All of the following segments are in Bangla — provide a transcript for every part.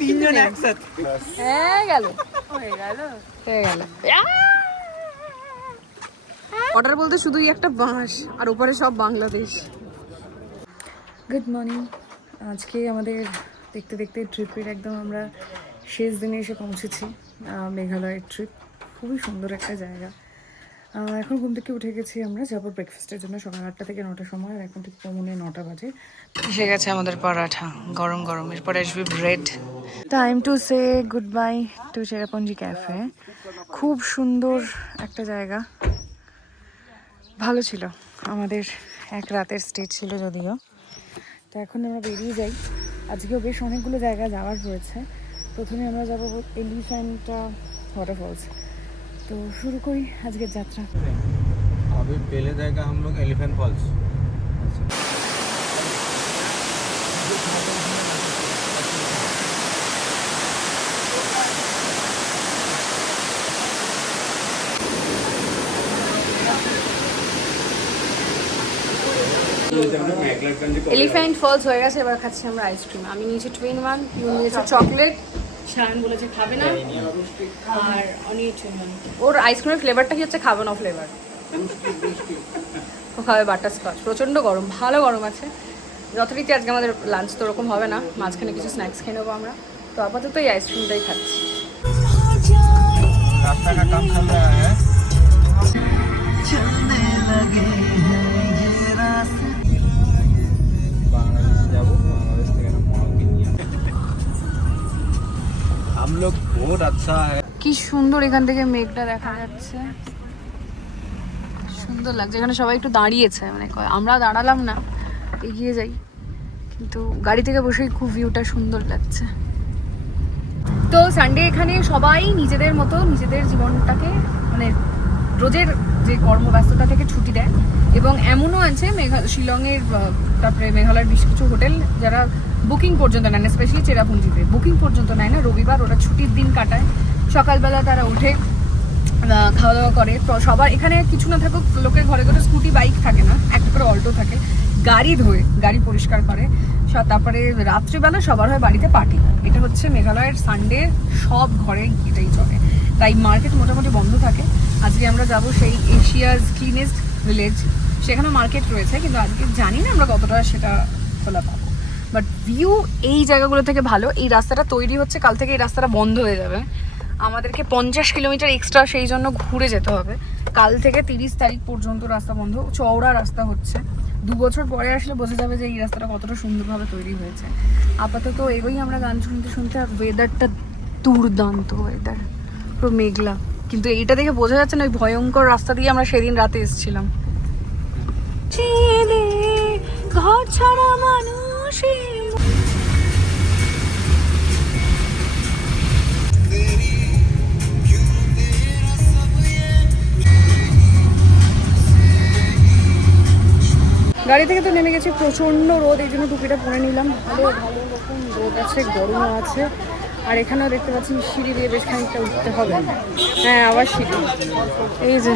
তিনজন একসাথে গেল হয়ে গেল হয়ে গেল। অর্ডার বলতে শুধুই একটা বাঁশ আর উপরে সব বাংলাদেশ। Good morning. আজকে আমাদের দেখতে দেখতে ট্রিপের একদম আমরা শেষ দিনে এসে পৌঁছেছি। মেঘালয়ের ট্রিপ খুবই সুন্দর একটা জায়গা। এখন ঘুম থেকে উঠে গেছি, আমরা যাবো ব্রেকফাস্টের জন্য সকাল 8টা থেকে 9টার সময়, আর এখন ঠিক পৌনে 9টা বাজে। এসে গেছে আমাদের পরাঠা গরম গরম, এরপরে আসবে bread. Time to say goodbye to Cherrapunji cafe. খুব সুন্দর একটা জায়গা, ভালো ছিল। আমাদের এক রাতের স্টে ছিল যদিও। তো এখন আমরা বেরিয়ে যাই। আজকেও বেশ অনেকগুলো জায়গা যাওয়ার রয়েছে। প্রথমে আমরা যাবো এলিফ্যান্ট ওয়াটারফলস। तो शुरू करी आज के यात्रा। अभी पहले जाएगा हम लोग एलिफेंट फॉल्स। এলিফ্যান্ট ফলস হয়ে গেছে, এবার খাচ্ছি আমরা আইসক্রিম। আমি নিয়েছি টুইন ওয়ান, ইউ নিয়েছে চকলেট, শান বলেছে খাবে না, আর অনি টুইন। ওর আইসক্রিমের ফ্লেভারটা কি হচ্ছে খাবে না ফ্লেভার, ও খাবে বাটারস্কচ। প্রচণ্ড গরম, ভালো গরম আছে। যথারীতি আজকে আমাদের লাঞ্চ তো ওরকম হবে না, মাঝখানে কিছু স্ন্যাক্স খেয়ে নেবো আমরা। তো আপাতত এই আইসক্রিমটাই খাচ্ছি। কি সুন্দর এখান থেকে মেঘটা দেখা যাচ্ছে, সুন্দর লাগছে। এখানে সবাই একটু দাঁড়িয়েছে, মানে আমরা দাঁড়ালাম না, এগিয়ে যাই, কিন্তু গাড়ি থেকে বসেই খুব ভিউটা সুন্দর লাগছে। তো সানডে এখানে সবাই নিজেদের মতো নিজেদের জীবনটাকে, মানে রোজের যে কর্মব্যস্ততা থেকে ছুটি দেয়। এবং এমনও আছে শিলংয়ের, তারপরে মেঘালয়ের বেশ কিছু হোটেল যারা বুকিং পর্যন্ত নেয় না, স্পেশালি চেরাপুঞ্জিতে বুকিং পর্যন্ত নেয় না। রবিবার ওরা ছুটির দিন কাটায়, সকালবেলা তারা উঠে খাওয়া দাওয়া করে। সবার এখানে কিছু না থাকুক, লোকের ঘরে ঘরে স্কুটি বাইক থাকে না, একটা করে অল্টো থাকে, গাড়ি ধোয়, গাড়ি পরিষ্কার করে। তারপরে রাত্রিবেলা সবার হয় বাড়িতে পার্টি। এটা হচ্ছে মেঘালয়ের সানডে সব ঘরে এটাই চলে, তাই মার্কেট মোটামুটি বন্ধ থাকে। আজকে আমরা যাব সেই এশিয়াজ ক্লিনেস্ট ভিলেজ, সেখানে মার্কেট রয়েছে, কিন্তু আজকে জানি না আমরা কতটা সেটা খোলা পাবো। বাট ভিউ এই জায়গাগুলো থেকে ভালো। এই রাস্তাটা তৈরি হচ্ছে, কাল থেকে এই রাস্তাটা বন্ধ হয়ে যাবে। আমাদেরকে 50 কিলোমিটার এক্সট্রা সেই জন্য ঘুরে যেতে হবে। কাল থেকে 30 তারিখ পর্যন্ত রাস্তা বন্ধ। চওড়া রাস্তা হচ্ছে, 2 বছর পরে আসলে বোঝা যাবে যে এই রাস্তাটা কতটা সুন্দরভাবে তৈরি হয়েছে। আপাতত এগোই আমরা গান শুনতে শুনতে। আর ওয়েদারটা দুর্দান্ত ওয়েদার, পুরো মেঘলা, কিন্তু এইটা দেখে বোঝা যাচ্ছে না ওই ভয়ঙ্কর রাস্তা দিয়ে আমরা সেদিন রাতে এসেছিলাম। ঘর ছাড়া মানুষ গাড়ি থেকে তো নেমে গেছি, প্রচণ্ড রোদ, এই জন্য টুপিটা পরে নিলাম। ভালো ভালো রকম রোদ আছে, গরমও আছে। আর এখানেও দেখতে পাচ্ছি সিঁড়ি দিয়ে বেশ খানিকটা উঠতে হবে। হ্যাঁ, আবার সিঁড়ি। এই যে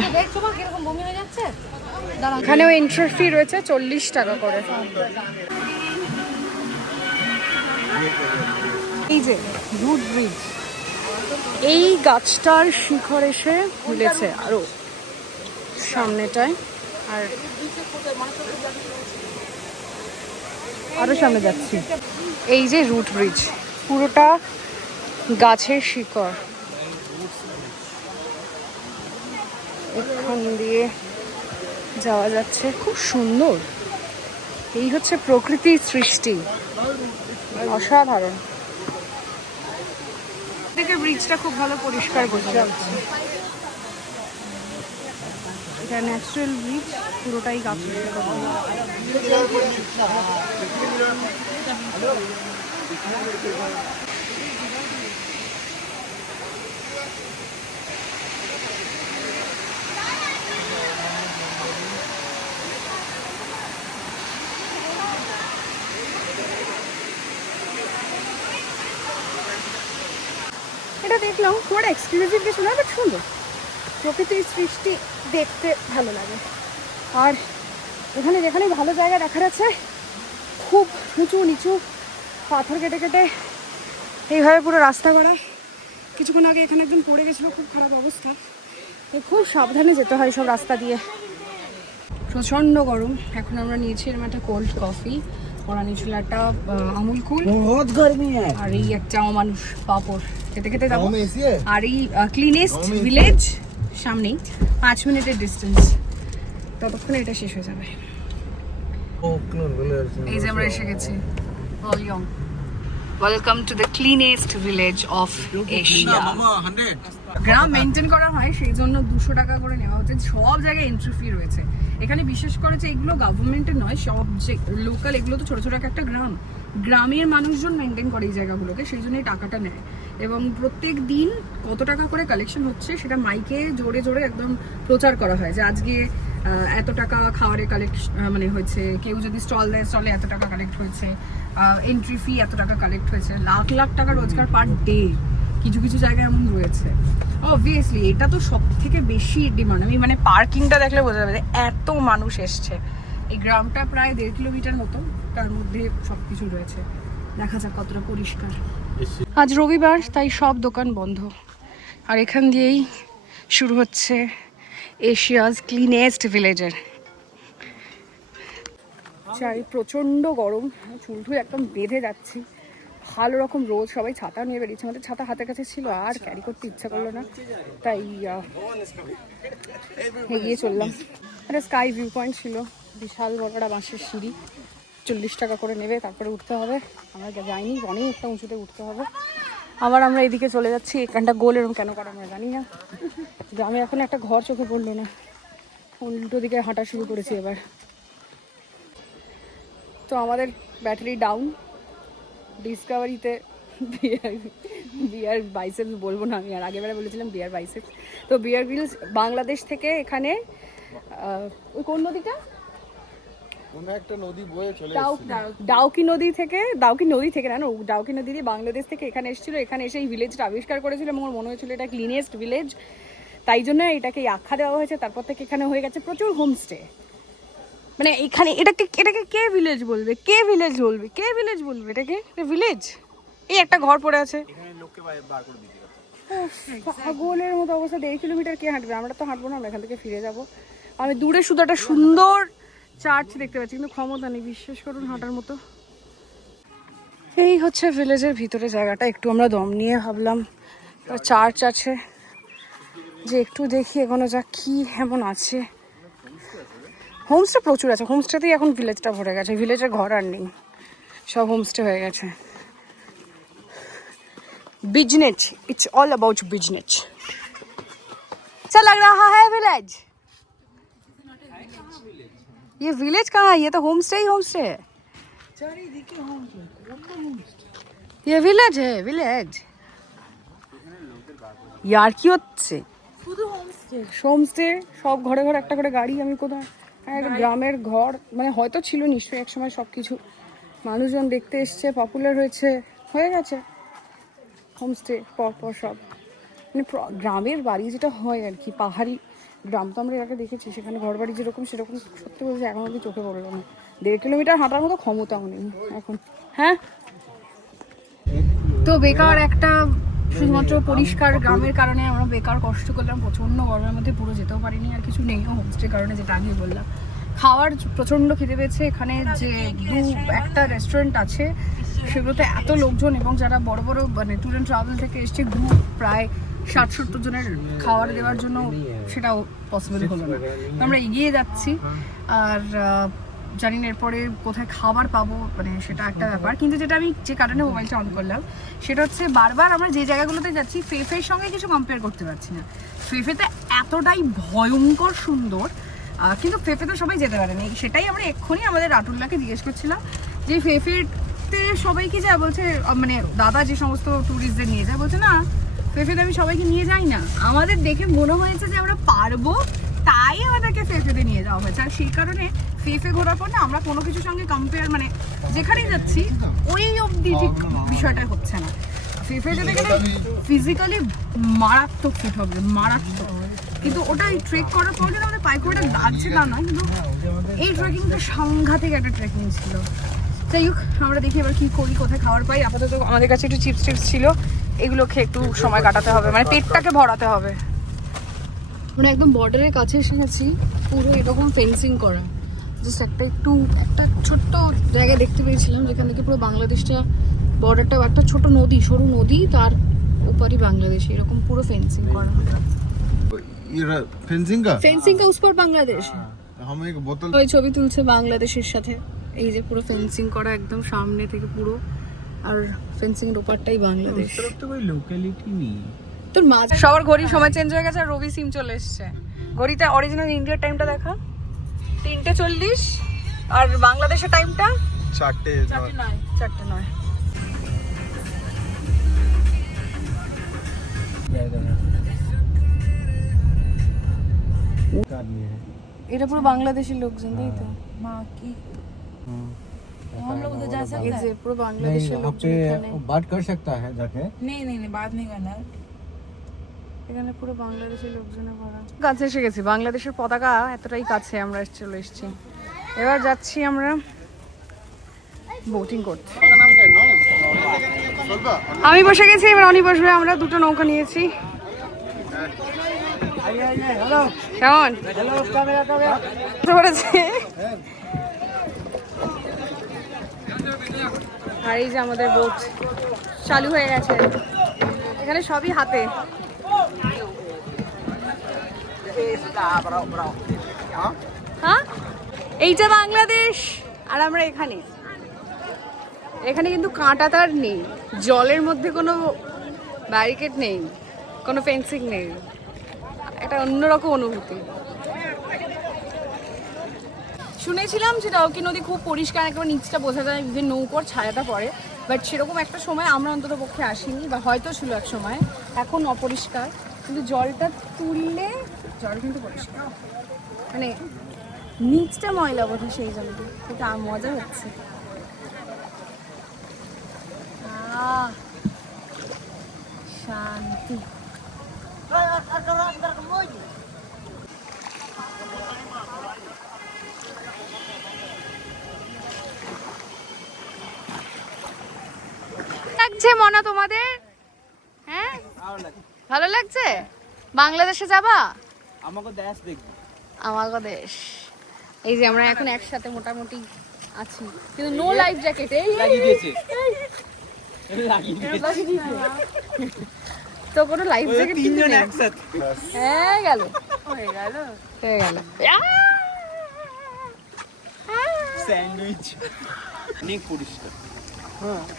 এখানেও এন্ট্রি ফি রয়েছে 40 টাকা করে। এই যে রুট ব্রিজ, এই গাছটার শিখর এসে মিলেছে আরো সামনেটায়, আর আরো সামনে যাচ্ছি। এই যে রুট ব্রিজ, পুরোটা গাছের শিকড়, এখান দিয়ে যাওয়া যাচ্ছে, খুব সুন্দর। এই হচ্ছে প্রকৃতির সৃষ্টি, অসাধারণ। থেকে ব্রিজটা খুব ভালো পরিষ্কার বোঝা যাচ্ছে। এটা ন্যাচারাল ব্রিজ, পুরোটাই গাছের শিকড়। এটা দেখলাম খুব এক্সক্লুসিভ কিছু না, বাট সুন্দর। প্রকৃতির সৃষ্টি দেখতে ভালো লাগে। আর এখানে যেখানে ভালো জায়গা দেখার আছে, খুব উঁচু নিচু পাথর কেটে কেটে এইভাবে পুরো রাস্তা করা। কিছুক্ষণ আগে এখানে একজন পড়ে গেছিলো, খুব খারাপ অবস্থা। খুব সাবধানে যেতে হয় সব রাস্তা দিয়ে। প্রচণ্ড গরম। এখন আমরা নিয়েছি এরকম একটা কোল্ড কফি, ওরা নিয়েছিল একটা আমুল কুল, আর এই এক চাও মানুষ পাপড় খেতে খেতে যাবো। আর এই ক্লিনেস্ট ভিলেজ সামনেই, 5 মিনিটের ডিস্টেন্স, ততক্ষণে এটা শেষ হয়ে যাবে। এই যে আমরা এসে গেছি volume. Welcome to the cleanest village of Asia. Gram maintain করা হয়, সেই জন্য 200 টাকা করে নেওয়া হচ্ছে। সব জায়গায় এন্ট্রি ফি রয়েছে এখানে। বিশেষ করে যে এগুলো গভর্নমেন্টের নয়, সব যে লোকাল, এগুলো তো ছোটো ছোটো একটা গ্রাম, গ্রামের মানুষজন মেনটেন করে এই জায়গাগুলোকে, সেই জন্যই টাকাটা নেয়। এবং প্রত্যেক দিন কত টাকা করে কালেকশন হচ্ছে সেটা মাইকে জোরে জোরে একদম প্রচার করা হয়, যে আজকে এত টাকা খাওয়ারে কালেক্ট মানে হয়েছে, কেউ যদি স্টল দেয় স্টলে এত টাকা কালেক্ট হয়েছে, এন্ট্রি ফি এত টাকা কালেক্ট হয়েছে। লাখ লাখ টাকা রোজগার পার ডে কিছু কিছু জায়গায় এমন রয়েছে। অবভিয়াসলি এটা তো সব থেকে বেশি ডিমান্ড। আমি মানে পার্কিংটা দেখলে বোঝা যাবে যে এত মানুষ এসছে। এই গ্রামটা প্রায় 1.5 কিলোমিটার মতো, তার মধ্যে সব কিছু রয়েছে। দেখা যাক কতটা পরিষ্কার। আজ রবিবার, তাই সব দোকান বন্ধ। আর এখান দিয়েই শুরু হচ্ছে এশিয়াজ ক্লিনেস্ট ভিলেজের। চারি প্রচণ্ড গরম, চুলটুল একদম বেঁধে যাচ্ছি। ভালো রকম রোদ, সবাই ছাতা নিয়ে বেরিয়েছে। আমাদের ছাতা হাতের কাছে ছিল, আর ক্যারি করতে ইচ্ছা করলো না, তাই এগিয়ে চললাম। একটা স্কাই ভিউ পয়েন্ট ছিল, বিশাল বড় একটা বাঁশের সিঁড়ি, 40 টাকা করে নেবে, তারপরে উঠতে হবে। আমরা যাইনি, অনেক একটা উঁচুতে উঠতে হবে। আবার আমরা এদিকে চলে যাচ্ছি। এখানটা গোল এরকম কেন করা আমরা জানি না। গ্রামে এখন একটা ঘর চোখে পড়লো না, উল্টো দিকে হাঁটা শুরু করেছি এবার। তো আমাদের ব্যাটারি ডাউন। ডিসকভারিতে বিয়ার বাইসেপস বলবো না আমি, আর আগেবারে বলেছিলাম বিয়ার বাইসেপস। তো বিয়ার গ্রিলস বাংলাদেশ থেকে এখানে, ওই কোন নদীটা, একটা নদী বয়ে চলে ডাউকি নদী থেকে না, ডাউকি নদী দিয়ে বাংলাদেশ থেকে এখানে এসেছিল। এখানে এসে এই ভিলেজটা আবিষ্কার করেছিল এবং আমার মনে হয়েছিল এটা ক্লিনেস্ট ভিলেজ, তাই জন্য এটাকে আখ্যা দেওয়া হয়েছে। তারপর থেকে এখানে হয়ে গেছে প্রচুর হোমস্টে। মানে এখানে এটাকে কে ভিলেজ বলবে, কে ভিলেজ বলবে এটাকে ভিলেজ? এই একটা ঘর পড়ে আছে, পাগলের মতো অবস্থা। 1.5 কিলোমিটার কে হাঁটবে? আমরা তো হাঁটবো না, আমরা এখান থেকে ফিরে যাবো। আমি দূরে শুধু একটা সুন্দর চার্চ দেখতে পাচ্ছি, কিন্তু ক্ষমতা নেই বিশ্বাস করুন হাঁটার মতো। এই হচ্ছে ভিলেজের ভিতরে জায়গাটা। একটু আমরা দম নিয়ে ভাবলাম চার্চ আছে যে একটু দেখি এখনো যা কি এমন আছে। হোমস্টে প্রচুর আছে, হোমস্টেতেই এখন ভিলেজটা ভরে গেছে। ভিলেজের ঘর আর নেই, সব হোমস্টে হয়ে গেছে। Business, it's all about business. अच्छा लग रहा है विलेज? ये विलेज कहाँ है? ये तो होम स्टे ही होम स्टे है। ये विलेज है, विलेज यार কি হচ্ছে? শুধু হোমস্টে, সব ঘরে ঘরে একটা করে গাড়ি। আমি কোথায় একটা গ্রামের ঘর, মানে হয়তো ছিল নিশ্চয়ই এক সময়, সব কিছু মানুষজন দেখতে এসছে, পপুলার হয়েছে, হয়ে গেছে হোমস্টে পরপর সব। মানে গ্রামের বাড়ি যেটা হয় আর কি, পাহাড়ি গ্রাম তো আমরা এর আগে দেখেছি, সেখানে ঘর বাড়ি যেরকম সেরকম সত্যি বলছে এখন অব্দি চোখে পড়লো না। 1.5 কিলোমিটার হাঁটার মতো ক্ষমতাও নেই এখন। হ্যাঁ, তো বেকার একটা শুধুমাত্র পরিষ্কার গ্রামের কারণে আমরা বেকার কষ্ট করলাম। প্রচণ্ড গরমের মধ্যে পুরো যেতেও পারিনি, আর কিছু নেই হোমস্টের কারণে, যেটা আগে বললাম। খাওয়ার প্রচণ্ড খিদে পেয়েছে। এখানে যে একটা রেস্টুরেন্ট আছে সেগুলোতে এত লোকজন, এবং যারা বড় বড় মানে ট্যুর অ্যান্ড ট্রাভেল থেকে এসছে গ্রুপ প্রায় 60-70 জনের খাবার দেওয়ার জন্য, সেটাও পসিবল হলো না। তো আমরা এগিয়ে যাচ্ছি, আর জানি না এরপরে কোথায় খাবার পাবো, মানে সেটা একটা ব্যাপার। কিন্তু যেটা আমি যে কারণে মোবাইলটা অন করলাম সেটা হচ্ছে, বারবার আমরা যে জায়গাগুলোতে যাচ্ছি ফেফের সঙ্গে কিছু কম্পেয়ার করতে পারছি না। ফেফেতে এতটাই ভয়ঙ্কর সুন্দর, কিন্তু ফেফেতে সবাই যেতে পারেনি। সেটাই আমরা এক্ষুনি আমাদের রাতুল্লাহকে জিজ্ঞেস করছিলাম যে ফেফেতে সবাই কি যায়, বলছে মানে দাদা যে সমস্ত ট্যুরিস্টদের নিয়ে যায়, বলছে না ফেফেতে আমি সবাইকে নিয়ে যাই না, আমাদের দেখে মনে হয়েছে যে আমরা পারবো, তাই আমাদেরকে ফেফেতে নিয়ে যাওয়া হয়েছে। আর সেই কারণে ফেফে ঘোরার পর না আমরা কোনো কিছুর সঙ্গে কম্পেয়ার, মানে যেখানেই যাচ্ছি ওই অবধি ঠিক বিষয়টা হচ্ছে না। ফেফে যেতে গেলে ফিজিক্যালি মারাত্মক ফিট হবে, মারাত্মক। কিন্তু ওটা ট্রেক করার পর যেন আমাদের পায়ে করে লাগছে তা না, কিন্তু এই ট্রেকিংটা সাংঘাতিক একটা ট্রেকিং ছিল। যাই হোক, আমরা দেখি এবার কি করি, কোথায় খাবার পাই। আপাতত আমাদের কাছে একটু চিপস টিপস ছিল, এগুলো খেয়ে একটু সময় কাটাতে হবে, মানে পেটটাকে ভরাতে হবে। মানে একদম বর্ডারের কাছে এসে গেছি, পুরো এরকম ফেন্সিং করা। জাস্ট একটা ছোট্ট জায়গা দেখতে পেয়েছিলাম যেখান থেকে পুরো বাংলাদেশটা, বর্ডারটা একটা ছোট নদী, সরু নদী, তার ওপারই বাংলাদেশ, এরকম পুরো ফেন্সিং করা। ফেন্সিং কা উস পার বাংলাদেশ। ওই ছবি তুলছে বাংলাদেশের সাথে, এই যে পুরো ফেন্সিং করা একদম সামনে থেকে পুরো, আর ফেন্সিং এর ওপারটাই বাংলাদেশ। তোর মাঝ সবার ঘড়ির সময় চেঞ্জ হয়ে গেছে, আর রবি সিম চলে এসছে। ঘড়িতে অরিজিনাল ইন্ডিয়ার টাইমটা দেখা 3:40, আর বাংলাদেশের টাইমটা 4:09। এটা পুরো বাংলাদেশের লোকজন, তাই তো? हम लोग उधर जा सकते এই हैं? যে পুরো नहीं বাংলাদেশের वहाँ লোকজন पे এখানে। बात कर सकता है जाके। नहीं बात नहीं करना। এখানে পুরো বাংলাদেশের লোকজনে ভরা। কাছে এসে গেছি, বাংলাদেশের পতাকা এতটাই কাছে আমরা চলে এসেছি। এবার যাচ্ছি আমরা বোটিং করতে। আমি বসে গেছি, এবার অনি বসবে। আমরা দুটো নৌকা নিয়েছি। কেমন করেছে? আর এই যে আমাদের বোট চালু হয়ে গেছে। এখানে সবই হাতে। হ্যাঁ, এইটা বাংলাদেশ, আর আমরা এখানে। এখানে কিন্তু কাঁটা তার নেই, জলের মধ্যে কোনো ব্যারিকেড নেই, কোনো ফেন্সিং নেই। এটা অন্যরকম অনুভূতি। শুনেছিলাম যে ডাউকি নদী খুব পরিষ্কার, একেবারে নিচটা বোঝা যায় যে নৌকোর ছায়াটা পড়ে, বাট সেরকম একটা সময় আমরা অন্তত পক্ষে আসিনি, বা হয়তো ছিল এক সময়, এখন অপরিষ্কার। কিন্তু জলটা তুললে জল কিন্তু পরিষ্কার, মানে নিচটা ময়লা বোধ হয়, সেই জন্য এটা মজা হচ্ছে। শান্তি। লাগছে মনা তোমাদের? হ্যাঁ, ভালো লাগছে। বাংলাদেশে যাবা? আমাকে দেশ দেখবো। আমাগো দেশ। এই যে আমরা এখন একসাথে মোটামুটি আছি, কিন্তু নো লাইফ জ্যাকেট। এই লাগিয়ে দিয়েছে। লাগিয়ে দিয়েছে। তো কোনো লাইফ জ্যাকেট তিনজন একসাথে। হ্যাঁ, হয়ে গেল। স্যান্ডউইচ অনেক পরিষ্কার।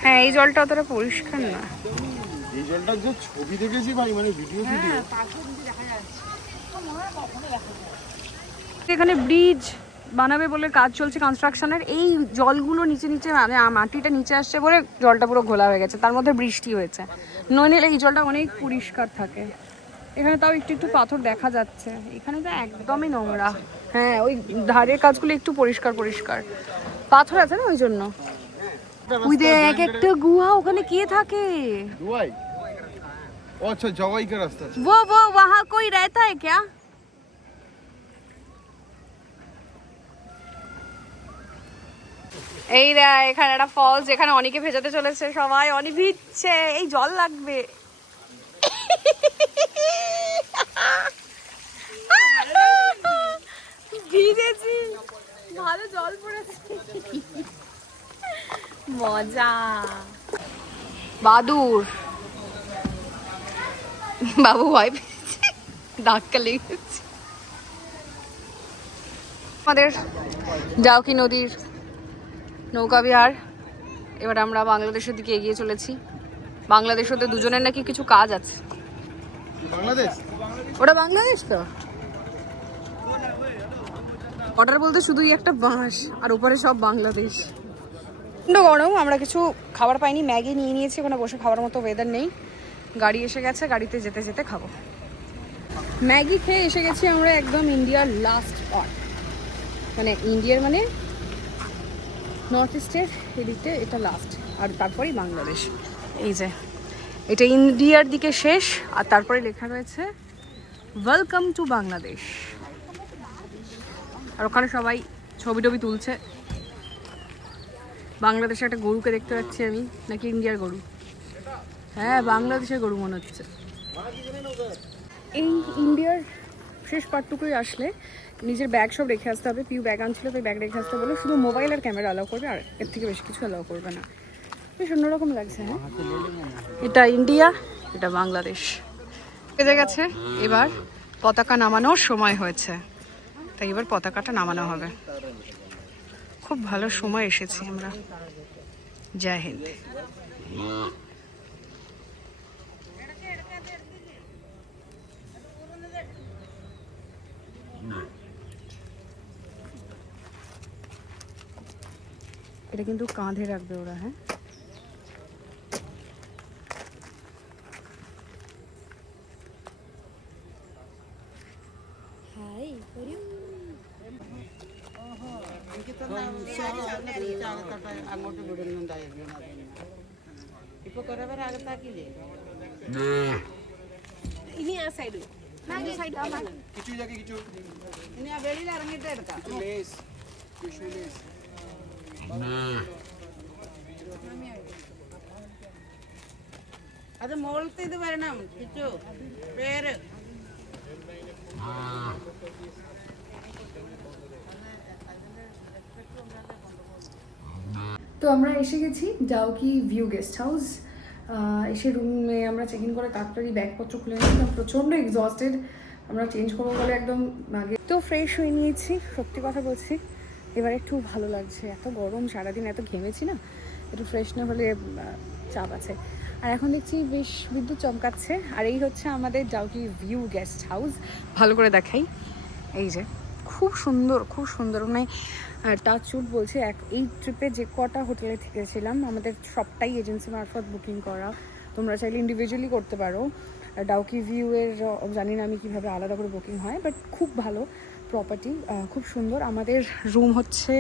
হ্যাঁ, এই জলটা অতটা পরিষ্কার না। এই জলটার যে ছবি দেখেছি ভাই, মানে ভিডিও এখানে ব্রিজ বানাবে বলে কাজ চলছে কনস্ট্রাকশনের। এই জলগুলো নিচে মানে মাটিটা নিচে আসছে বলে জলটা পুরো ঘোলা হয়ে গেছে, তার মধ্যে বৃষ্টি হয়েছে। নইলে এই জলটা অনেক পরিষ্কার থাকে। এখানে তাও একটু পাথর দেখা যাচ্ছে, এখানে তো একদমই নোংরা। হ্যাঁ, ওই ধারের কাজগুলো একটু পরিষ্কার পাথর আছে না, ওই জন্য। ওই দেখ একটা গুহা, ওখানে কে থাকে? দুবাই। ও আচ্ছা, জওয়াই কা রাস্তা। वो वहाँ कोई रहता है क्या? এই রে, এখানে একটা ফলস, যেখানে অনেকে ভেজাতে চলেছে সবাই। অনেক ভিজছে, এই জল লাগবে। ভিজেছি, ভালো জল পড়েছে, মজা। বাদুর বাবু ভয় পেয়েছে, ধাক্কা লেগেছে। আমাদের ডাউকি নদীর নৌকা বিহার। এবার আমরা বাংলাদেশের দিকে এগিয়ে চলেছি। বাংলাদেশ ওদের দুজনের নাকি কিছু কাজ আছে। বাংলাদেশ? ওটা বাংলাদেশ তো। অর্ডার বলতে শুধুই একটা বাঁশ, আর উপরে সব বাংলাদেশ। গরম, আমরা কিছু খাবার পাইনি, ম্যাগি নিয়ে নিয়েছি। ওখানে বসে খাওয়ার মতো ওয়েদার নেই, গাড়ি এসে গেছে, গাড়িতে যেতে যেতে খাবো। ম্যাগি খেয়ে এসে গেছি আমরা একদম ইন্ডিয়ার লাস্ট স্পট, মানে ইন্ডিয়ার মানে নর্থ ইস্টের এদিকটা, এটা লাস্ট, আর তারপরেই বাংলাদেশ। এই যে এটা ইন্ডিয়ার দিকে শেষ, আর তারপরে লেখা রয়েছে ওয়েলকাম টু বাংলাদেশ। আর ওখানে সবাই ছবি টবি তুলছে। বাংলাদেশে একটা গরুকে দেখতে পাচ্ছি আমি, নাকি ইন্ডিয়ার গরু? হ্যাঁ, বাংলাদেশের গরু মনে হচ্ছে। এই ইন্ডিয়ার শেষ পার্টটুকুই আসলে নিজের ব্যাগ সব রেখে আসতে হবে। পিউ ব্যাগ আনছিল, তাই ব্যাগ রেখে আসতে বলে শুধু মোবাইল আর ক্যামেরা অ্যালাউ করবে, আর এর থেকে বেশি কিছু অ্যালাউ করবে না। বেশ অন্যরকম লাগছে। হ্যাঁ, এটা ইন্ডিয়া, এটা বাংলাদেশ। বেজে গেছে, এবার পতাকা নামানোর সময় হয়েছে, তাই এবার পতাকাটা নামানো হবে। খুব ভালো সময় এসেছি আমরা। জয় হিন্দ। এটা কিন্তু কাঁধে রাখবে ওরা। হ্যাঁ, ഇനി ആ സൈഡ് ഇനി ആ വെളിയിൽ ഇറങ്ങിയിട്ട് എടുക്കാം. അത് മുകളിലത്തെ ഇത് വരണം കിച്ചു പേര്. তো আমরা এসে গেছি ডাউকি ভিউ গেস্ট হাউস। এসে রুমে আমরা চেক ইন করে তাড়াতাড়ি ব্যাগপত্র খুলে নিয়েছিলাম, প্রচণ্ড এক্সস্টেড। আমরা চেঞ্জ করবো বলে একদম আগে তো ফ্রেশ হয়ে নিয়েছি, সত্যি কথা বলছি। এবার একটু ভালো লাগছে, এত গরম, সারাদিন এত ঘেমেছি না, একটু ফ্রেশ না হলে চাপ আছে। আর এখন দেখছি বেশ বিদ্যুৎ চমকাচ্ছে। আর এই হচ্ছে আমাদের ডাউকি ভিউ গেস্ট হাউস। ভালো করে দেখাই, এই যে খুব সুন্দর, খুব সুন্দর। মানে টাচ উড বলছে এই ট্রিপে যে কটা হোটেলে থেকেছিলাম আমাদের সবটাই এজেন্সি মারফত বুকিং করা। তোমরা চাইলে ইন্ডিভিজুয়ালি করতে পারো। ডাউকি ভিউয়ের জানি না আমি কীভাবে আলাদা করে বুকিং হয়, বাট খুব ভালো প্রপার্টি, খুব সুন্দর। আমাদের রুম হচ্ছে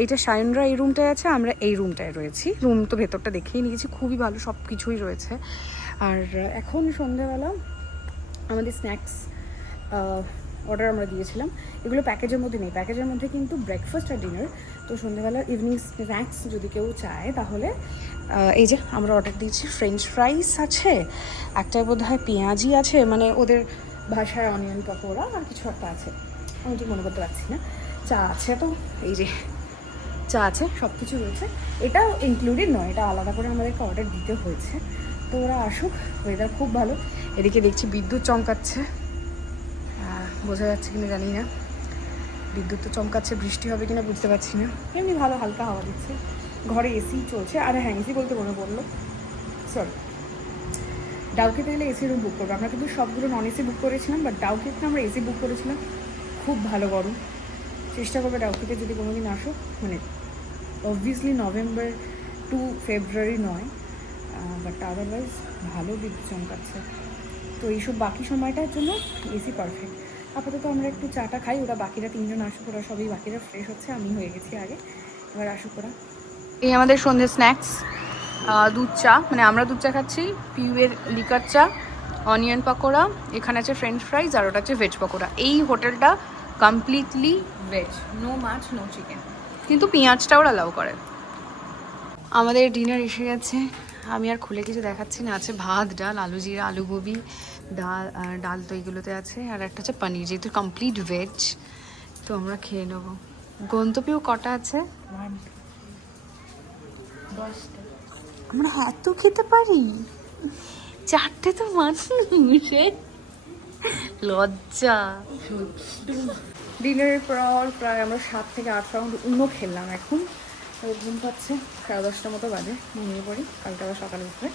এইটা, সায়নরা এই রুমটায় আছে, আমরা এই রুমটায় রয়েছি। রুম তো ভেতরটা দেখেই নিয়েছি, খুবই ভালো, সব কিছুই রয়েছে। আর এখন সন্ধ্যাবেলা আমাদের স্ন্যাক্স অর্ডার আমরা দিয়েছিলাম, এগুলো প্যাকেজের মধ্যে নেই। প্যাকেজের মধ্যে কিন্তু ব্রেকফাস্ট আর ডিনার। তো সন্ধ্যাবেলা ইভিনিং স্ন্যাক্স যদি কেউ চায় তাহলে এই যে আমরা অর্ডার দিয়েছি। ফ্রেঞ্চ ফ্রাইস আছে, একটায় বোধ হয় পেঁয়াজি আছে, মানে ওদের ভাষায় অনিয়ন পকোড়া, আর কিছু একটা আছে, আমি ঠিক মনে করতে পারছি না। চা আছে, তো এই যে চা আছে, সব কিছু রয়েছে। এটাও ইনক্লুডেড নয়, এটা আলাদা করে আমাদেরকে অর্ডার দিতে হয়েছে। তো ওরা আসুক, ওয়েদার খুব ভালো। এদিকে দেখছি বিদ্যুৎ চমকাচ্ছে, বোঝা যাচ্ছে কিনা জানি না। বিদ্যুৎ তো চমকাচ্ছে, বৃষ্টি হবে কিনা বুঝতে পারছি না। এমনি ভালো হালকা হাওয়া দিচ্ছে, ঘরে এসি চলছে। আর হ্যাঁ, এসি বলতে মনে পড়লো, সরি, ডাউকিতে গেলে এসি রুম বুক করবো। আমরা কিন্তু সবগুলো নন এসি বুক করেছিলাম, বাট ডাউকিতে আমরা এসি বুক করেছিলাম। খুব ভালো গরম, চেষ্টা করবে ডাউকিতে যদি কোনো দিন আসো, মানে অবভিয়াসলি নভেম্বর টু ফেব্রুয়ারি নয়, বাট আদারওয়াইজ ভালো বিদ্যুৎ চমকাচ্ছে। তো এইসব বাকি সময়টার জন্য এসি পারফেক্ট। আপাতত আমরা একটু চাটা খাই, ওরা বাকিরা তিনজন আসুক, ওরা সবই বাকিরা ফ্রেশ হচ্ছে, আমি হয়ে গেছি আগে, এবার আসুক ওরা। এই আমাদের সন্ধ্যে স্ন্যাক্স, দুধ চা, মানে আমরা দুধ চা খাচ্ছি, পিউয়ের লিকার চা, অনিয়ন পকোড়া, এখানে আছে ফ্রেঞ্চ ফ্রাইজ, আর ওটা আছে ভেজ পকোড়া। এই হোটেলটা কমপ্লিটলি ভেজ, নো মাছ নো চিকেন, কিন্তু পেঁয়াজটাও অ্যালাউ করে। আমাদের ডিনার এসে গেছে, আমি আর খুলে কিছু দেখাচ্ছি না। আছে ভাত, ডাল, আলু জিরা, আলু গোবি, ডাল তো এইগুলোতে আছে, আর একটা হচ্ছে পনির, যেহেতু কমপ্লিট ভেজ। তো আমরা খেয়ে নেবো। গন্তব্যও কটা আছে? আমরা এত খেতে পারি, 4টে তো মানুষে, লজ্জা। ডিনারের পর প্রায় আমরা 7 থেকে 8 রাউন্ড খেললাম। এখন ঘুম পাচ্ছে, 10:30 মতো বাজে, ঘুমিয়ে পড়ি, কালকে আবার সকালে উঠবে।